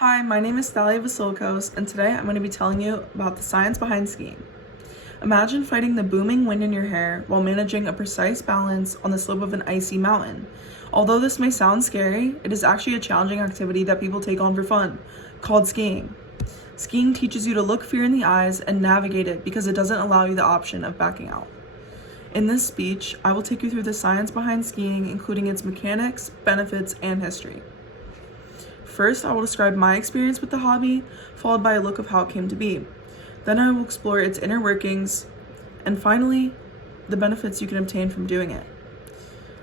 Hi, my name is Thalia Vasilikos, and today I'm going to be telling you about the science behind skiing. Imagine fighting the booming wind in your hair while managing a precise balance on the slope of an icy mountain. Although this may sound scary, it is actually a challenging activity that people take on for fun, called skiing. Skiing teaches you to look fear in the eyes and navigate it because it doesn't allow you the option of backing out. In this speech, I will take you through the science behind skiing, including its mechanics, benefits, and history. First, I will describe my experience with the hobby, followed by a look of how it came to be. Then I will explore its inner workings, and finally, the benefits you can obtain from doing it.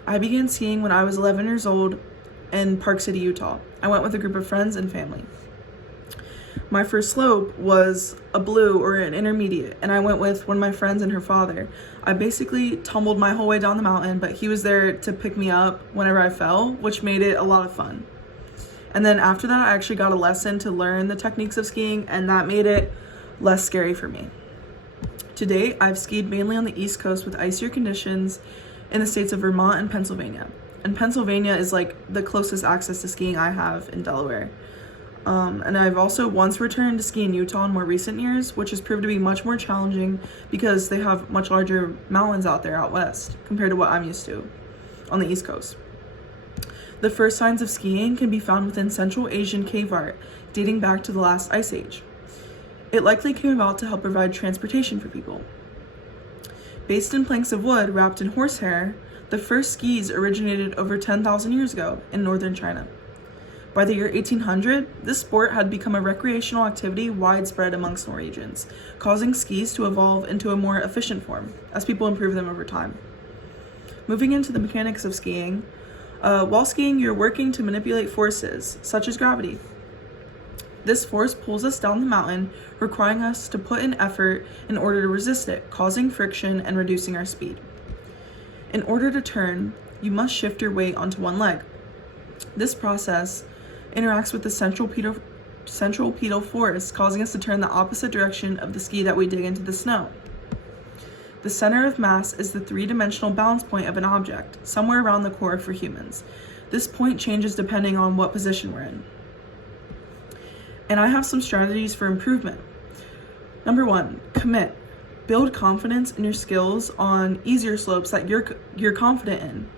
I began skiing when I was 11 years old in Park City, Utah. I went with a group of friends and family. My first slope was a blue or an intermediate, and I went with one of my friends and her father. I basically tumbled my whole way down the mountain, but he was there to pick me up whenever I fell, which made it a lot of fun. And then after that, I actually got a lesson to learn the techniques of skiing, and that made it less scary for me. To date, I've skied mainly on the East Coast with icier conditions in the states of Vermont and Pennsylvania. And Pennsylvania is like the closest access to skiing I have in Delaware. And I've also once returned to ski in Utah in more recent years, which has proved to be much more challenging because they have much larger mountains out there out west compared to what I'm used to on the East Coast. The first signs of skiing can be found within Central Asian cave art, dating back to the last ice age. It likely came about to help provide transportation for people. Based in planks of wood wrapped in horsehair, the first skis originated over 10,000 years ago in northern China. By the year 1800, this sport had become a recreational activity widespread amongst Norwegians, causing skis to evolve into a more efficient form as people improved them over time. Moving into the mechanics of skiing, while skiing, you're working to manipulate forces, such as gravity. This force pulls us down the mountain, requiring us to put in effort in order to resist it, causing friction and reducing our speed. In order to turn, you must shift your weight onto one leg. This process interacts with the centripetal force, causing us to turn the opposite direction of the ski that we dig into the snow. The center of mass is the three-dimensional balance point of an object, somewhere around the core for humans. This point changes depending on what position we're in. And I have some strategies for improvement. Number 1, commit. Build confidence in your skills on easier slopes that you're confident in.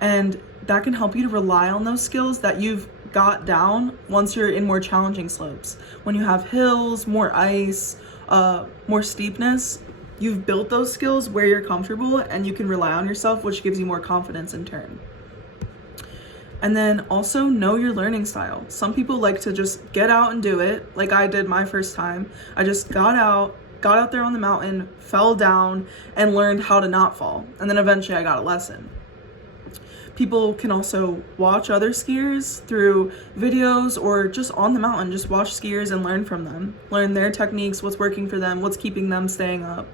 And that can help you to rely on those skills that you've got down once you're in more challenging slopes. When you have hills, more ice, more steepness, you've built those skills where you're comfortable and you can rely on yourself, which gives you more confidence in turn. And then also know your learning style. Some people like to just get out and do it, like I did my first time. I just got out there on the mountain, fell down, and learned how to not fall. And then eventually I got a lesson. People can also watch other skiers through videos or just on the mountain, just watch skiers and learn from them. Learn their techniques, what's working for them, what's keeping them staying up.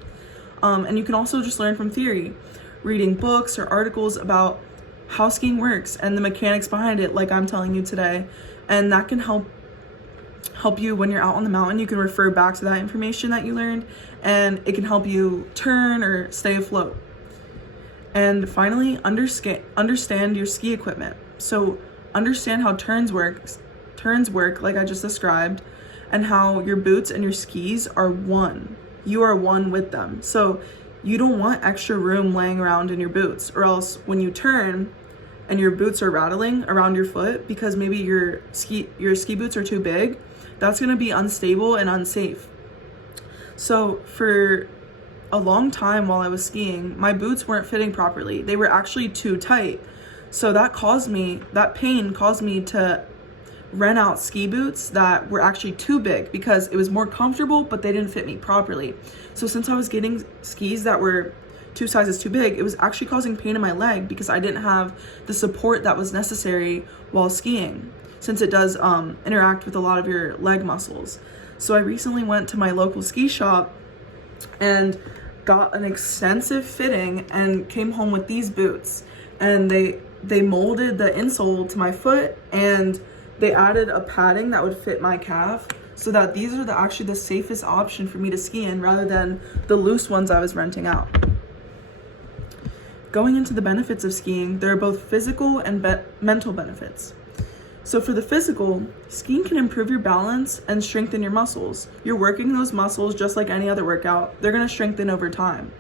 And you can also just learn from theory, reading books or articles about how skiing works and the mechanics behind it, like I'm telling you today. And that can help you when you're out on the mountain. You can refer back to that information that you learned, and it can help you turn or stay afloat. And finally, understand your ski equipment. So understand how turns work, like I just described, and how your boots and your skis are one. You are one with them. So you don't want extra room laying around in your boots, or else when you turn and your boots are rattling around your foot because maybe your ski boots are too big, that's going to be unstable and unsafe. So for a long time while I was skiing, my boots weren't fitting properly. They were actually too tight. So that pain caused me to rent out ski boots that were actually too big because it was more comfortable, but they didn't fit me properly. So since I was getting skis that were 2 sizes too big, it was actually causing pain in my leg because I didn't have the support that was necessary while skiing, since it does interact with a lot of your leg muscles. So I recently went to my local ski shop and got an extensive fitting and came home with these boots. And they molded the insole to my foot, and they added a padding that would fit my calf, so that these are actually the safest option for me to ski in rather than the loose ones I was renting out. Going into the benefits of skiing, there are both physical and mental benefits. So for the physical, skiing can improve your balance and strengthen your muscles. You're working those muscles just like any other workout. They're going to strengthen over time.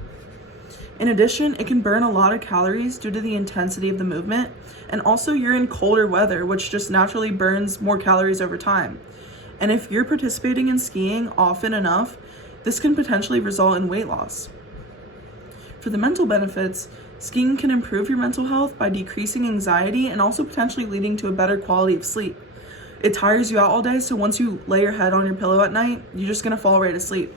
In addition, it can burn a lot of calories due to the intensity of the movement, and also you're in colder weather, which just naturally burns more calories over time. And if you're participating in skiing often enough, this can potentially result in weight loss. For the mental benefits, skiing can improve your mental health by decreasing anxiety and also potentially leading to a better quality of sleep. It tires you out all day, so once you lay your head on your pillow at night, you're just going to fall right asleep.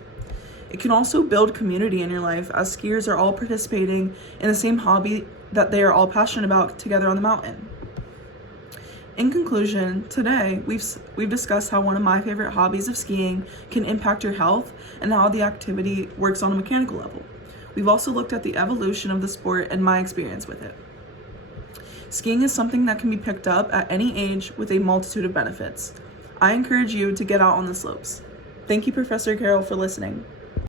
It can also build community in your life, as skiers are all participating in the same hobby that they are all passionate about together on the mountain. In conclusion, today we've discussed how one of my favorite hobbies of skiing can impact your health and how the activity works on a mechanical level. We've also looked at the evolution of the sport and my experience with it. Skiing is something that can be picked up at any age with a multitude of benefits. I encourage you to get out on the slopes. Thank you, Professor Carroll, for listening.